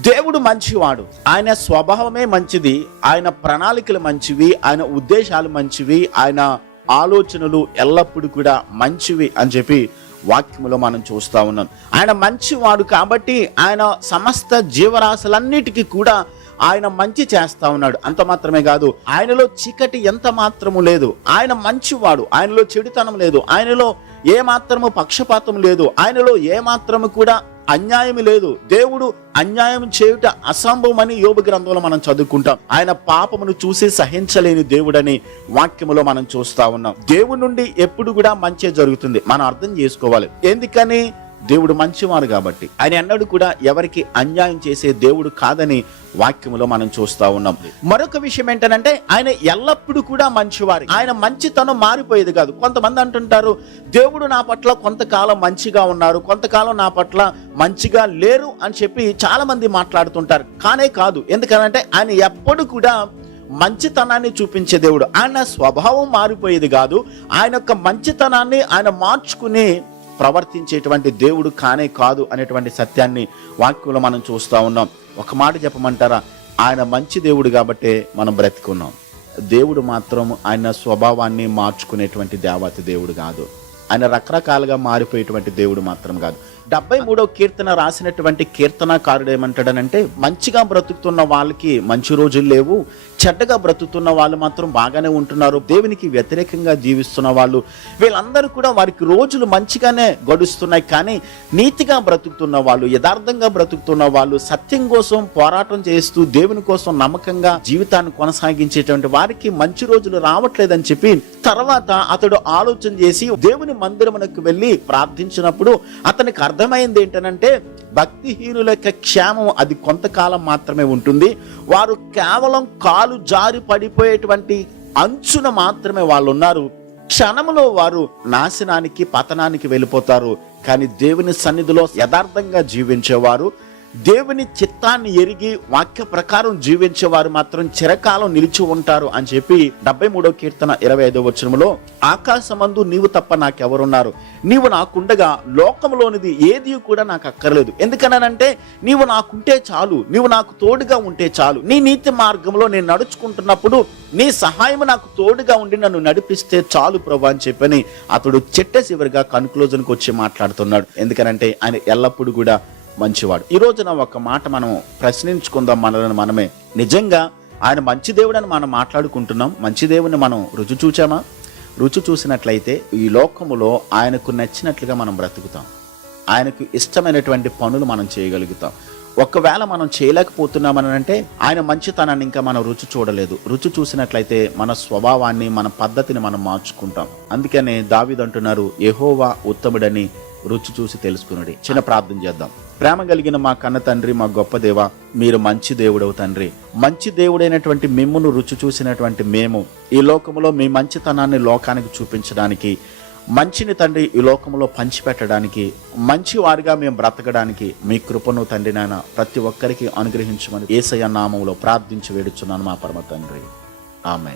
దేవుడు మంచివాడు. ఆయన స్వభావమే మంచిది ఆయన ప్రణాళికలు మంచివి ఆయన ఉద్దేశాలు మంచివి ఆయన ఆలోచనలు ఎల్లప్పుడూ కూడా మంచివి అని చెప్పి వాక్యములో మనం చూస్తూ ఉన్నాం. ఆయన మంచివాడు కాబట్టి ఆయన సమస్త జీవరాశులన్నిటికీ కూడా ఆయన మంచి చేస్తా ఉన్నాడు. అంత మాత్రమే కాదు ఆయనలో చీకటి ఎంత మాత్రము లేదు. ఆయన మంచివాడు ఆయనలో చెడుతనం లేదు. ఆయనలో ఏ మాత్రము పక్షపాతం లేదు. ఆయనలో ఏ మాత్రము కూడా అన్యాయం లేదు. దేవుడు అన్యాయం చేయుట అసంభవమని యోగ గ్రంథంలో మనం చదువుకుంటాం. ఆయన పాపమును చూసి సహించలేని దేవుడని వాక్యములో మనం చూస్తా ఉన్నాం. దేవుడి నుండి ఎప్పుడు కూడా మంచి జరుగుతుంది. మనం అర్థం చేసుకోవాలి. ఎందుకని? దేవుడు మంచివారు కాబట్టి. ఆయన అన్నాడు కూడా ఎవరికి అన్యాయం చేసే దేవుడు కాదని వాక్యములో మనం చూస్తా ఉన్నాం. మరొక విషయం ఏంటంటే ఆయన ఎల్లప్పుడూ కూడా మంచివారు. ఆయన మంచితనం మారిపోయేది కాదు. కొంతమంది అంటుంటారు దేవుడు నా పట్ల కొంతకాలం మంచిగా ఉన్నారు. కొంతకాలం నా పట్ల మంచిగా లేరు అని చెప్పి చాలా మంది మాట్లాడుతుంటారు. కానే కాదు. ఎందుకనంటే ఆయన ఎప్పుడు కూడా మంచితనాన్ని చూపించే దేవుడు. ఆయన స్వభావం మారిపోయేది కాదు. ఆయన యొక్క మంచితనాన్ని ఆయన మార్చుకుని ప్రవర్తించేటువంటి దేవుడు కానే కాదు అనేటువంటి సత్యాన్ని వాక్యంలో మనం చూస్తూ ఉన్నాం. ఒక మాట చెప్పమంటారా? ఆయన మంచి దేవుడు కాబట్టే మనం బ్రతికున్నాం. దేవుడు మాత్రం ఆయన స్వభావాన్ని మార్చుకునేటువంటి దేవత దేవుడు కాదు. ఆయన రకరకాలుగా మారిపోయేటువంటి దేవుడు మాత్రం కాదు. డెబ్బై మూడో కీర్తన రాసినటువంటి కీర్తనకారుడు ఏమంటాడనంటే మంచిగా బ్రతుకుతున్న వాళ్ళకి మంచి రోజులు లేవు. చెడ్డగా బ్రతుకుతున్న వాళ్ళు మాత్రం బాగానే ఉంటున్నారు. దేవునికి వ్యతిరేకంగా జీవిస్తున్న వాళ్ళు. వీళ్ళందరూ కూడా వారికి రోజులు మంచిగానే గడుస్తున్నాయి. కానీ నీతిగా బ్రతుకుతున్న వాళ్ళు యథార్థంగా బ్రతుకుతున్న వాళ్ళు సత్యం కోసం పోరాటం చేస్తూ దేవుని కోసం నమ్మకంగా జీవితాన్ని కొనసాగించేటువంటి వారికి మంచి రోజులు రావట్లేదని చెప్పి తర్వాత అతడు ఆలోచన చేసి దేవుని మందిరమునకు వెళ్ళి ప్రార్థించినప్పుడు అతనికి అర్థమైంది ఏంటనంటే భక్తిహీనుల యొక్క క్షేమం అది కొంతకాలం మాత్రమే ఉంటుంది. వారు కేవలం కాలు జారి పడిపోయేటువంటి అంచున మాత్రమే వాళ్ళు ఉన్నారు క్షణంలో వారు నాశనానికి పతనానికి వెళ్ళిపోతారు. కానీ దేవుని సన్నిధిలో యథార్థంగా జీవించేవారు దేవుని చిత్తాన్ని ఎరిగి వాక్య ప్రకారం జీవించే వారు మాత్రం చిరకాలం నిలిచి ఉంటారు అని చెప్పి డెబ్బై మూడో కీర్తన ఇరవై ఐదో వచనంలో ఆకాశమందు నీవు తప్ప నాకెవరున్నారు? నీవు నాకుండగా లోకంలోనిది ఏది కూడా నాకు అక్కర్లేదు ఎందుకనంటే నీవు నాకుంటే చాలు. నీవు నాకు తోడుగా ఉంటే చాలు. నీ నీతి మార్గంలో నేను నడుచుకుంటున్నప్పుడు నీ సహాయం నాకు తోడుగా ఉండి నన్ను నడిపిస్తే చాలు ప్రభు అని చెప్పని అతడు చెట్ట చివరిగా కన్క్లూజన్కి వచ్చి మాట్లాడుతున్నాడు. ఎందుకనంటే ఆయన ఎల్లప్పుడూ కూడా మంచివాడు. ఈ రోజున ఒక మాట మనం ప్రశ్నించుకుందాం మనల్ని మనమే. నిజంగా ఆయన మంచి దేవుడని మనం మాట్లాడుకుంటున్నాం? మంచి దేవుని మనం రుచి చూచామా? రుచి చూసినట్లయితే ఈ లోకములో ఆయనకు నచ్చినట్లుగా మనం బ్రతుకుతాం. ఆయనకు ఇష్టమైనటువంటి పనులు మనం చేయగలుగుతాం. ఒకవేళ మనం చేయలేకపోతున్నామని అంటే ఆయన మంచితనాన్ని ఇంకా మనం రుచి చూడలేదు. రుచి చూసినట్లయితే మన స్వభావాన్ని మన పద్ధతిని మనం మార్చుకుంటాం. అందుకనే దావిదంటున్నారు ఎహోవా ఉత్తముడని రుచి చూసి తెలుసుకున్నాడు చిన్న ప్రార్థన చేద్దాం. ప్రేమ కలిగిన మా కన్న తండ్రి మా గొప్ప దేవ మీరు మంచి దేవుడవు తండ్రి. మంచి దేవుడైనటువంటి మిమ్మును రుచి చూసినటువంటి మేము ఈ లోకంలో మీ మంచితనాన్ని లోకానికి చూపించడానికి మంచిని తండ్రి ఈ లోకంలో పంచిపెట్టడానికి మంచి వారిగా మేము బ్రతకడానికి మీ కృపను తండ్రి నాయన ప్రతి ఒక్కరికి అనుగ్రహించమని ఏసయ్య నామంలో ప్రార్థించి వేడుచున్నాను మా పరమ తండ్రి. ఆమె